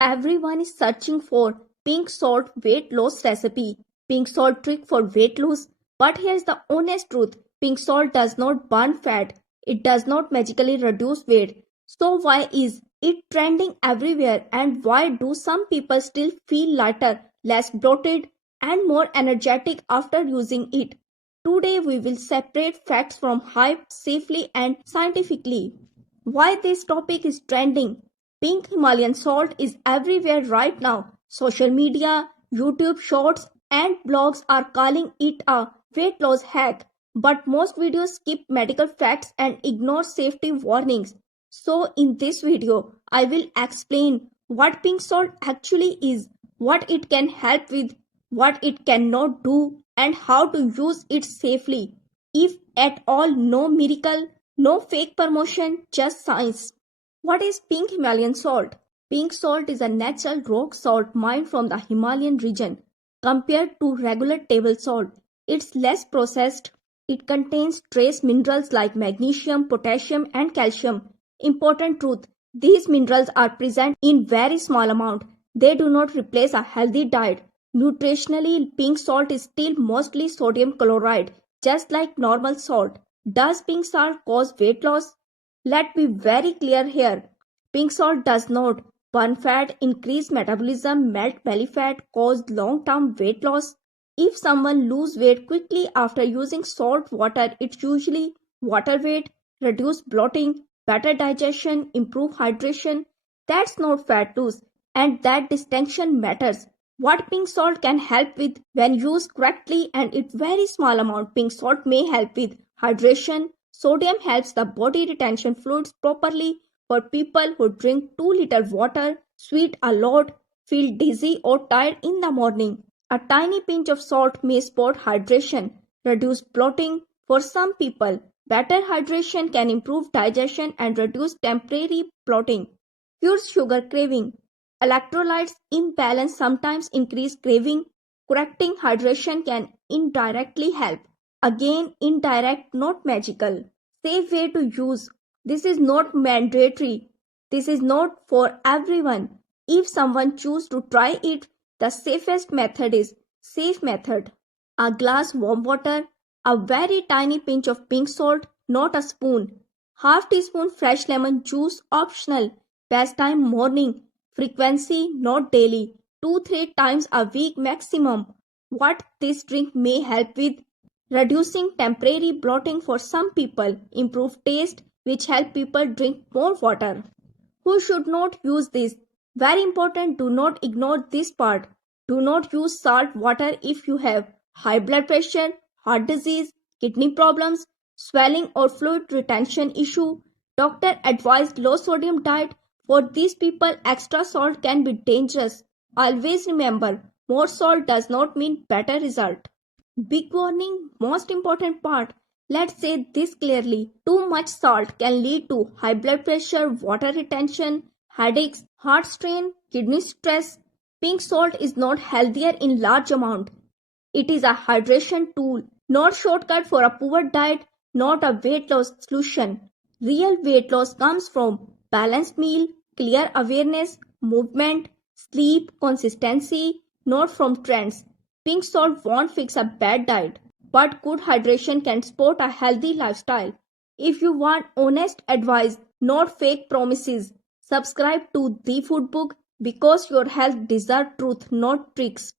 Everyone is searching for pink salt weight loss recipe, pink salt trick for weight loss. But here's the honest truth. Pink salt does not burn fat. It does not magically reduce weight. So why is it trending everywhere, and why do some people still feel lighter, less bloated and more energetic after using it? Today we will separate facts from hype safely and scientifically. Why this topic is trending. Pink Himalayan salt is everywhere right now. Social media, YouTube shorts, and blogs are calling it a weight loss hack. But most videos skip medical facts and ignore safety warnings. So, in this video, I will explain what pink salt actually is, what it can help with, what it cannot do, and how to use it safely. If at all, no miracle, no fake promotion, just science. What is pink Himalayan salt? Pink salt is a natural rock salt mined from the Himalayan region. Compared to regular table salt, it's less processed. It contains trace minerals like magnesium, potassium, and calcium. Important truth, these minerals are present in very small amount. They do not replace a healthy diet. Nutritionally, pink salt is still mostly sodium chloride, just like normal salt. Does pink salt cause weight loss? Let's be very clear here. Pink salt does not burn fat, increase metabolism, melt belly fat, cause long-term weight loss. If someone lose weight quickly after using salt water, it's usually water weight, reduce bloating, better digestion, improve hydration. That's not fat loss, and that distinction matters. What pink salt can help with when used correctly, and in very small amount, pink salt may help with hydration. Sodium helps the body retention fluids properly. For people who drink 2 liters water, sweat a lot, feel dizzy or tired in the morning, a tiny pinch of salt may support hydration, reduce bloating. For some people, better hydration can improve digestion and reduce temporary bloating. Cures sugar craving. Electrolytes imbalance sometimes increase craving. Correcting hydration can indirectly help. Again, indirect, not magical. Safe way to use. This is not mandatory. This is not for everyone. If someone chooses to try it, the safest method is safe method. A glass warm water, a very tiny pinch of pink salt, not a spoon. Half teaspoon fresh lemon juice optional. Best time morning. Frequency not daily. 2-3 times a week maximum. What this drink may help with reducing temporary bloating for some people, improve taste, which help people drink more water. Who should not use this? Very important, do not ignore this part. Do not use salt water if you have high blood pressure, heart disease, kidney problems, swelling or fluid retention issue. Doctor advised low sodium diet. For these people, extra salt can be dangerous. Always remember, more salt does not mean better result. Big warning, most important part. Let's say this clearly. Too much salt can lead to high blood pressure, water retention, headaches, heart strain, kidney stress. Pink salt is not healthier in large amount. It is a hydration tool, not shortcut for a poor diet, not a weight loss solution. Real weight loss comes from balanced meal, clear awareness, movement, sleep, consistency, not from trends. Pink salt won't fix a bad diet, but good hydration can support a healthy lifestyle. If you want honest advice, not fake promises, subscribe to The Food Book because your health deserves truth, not tricks.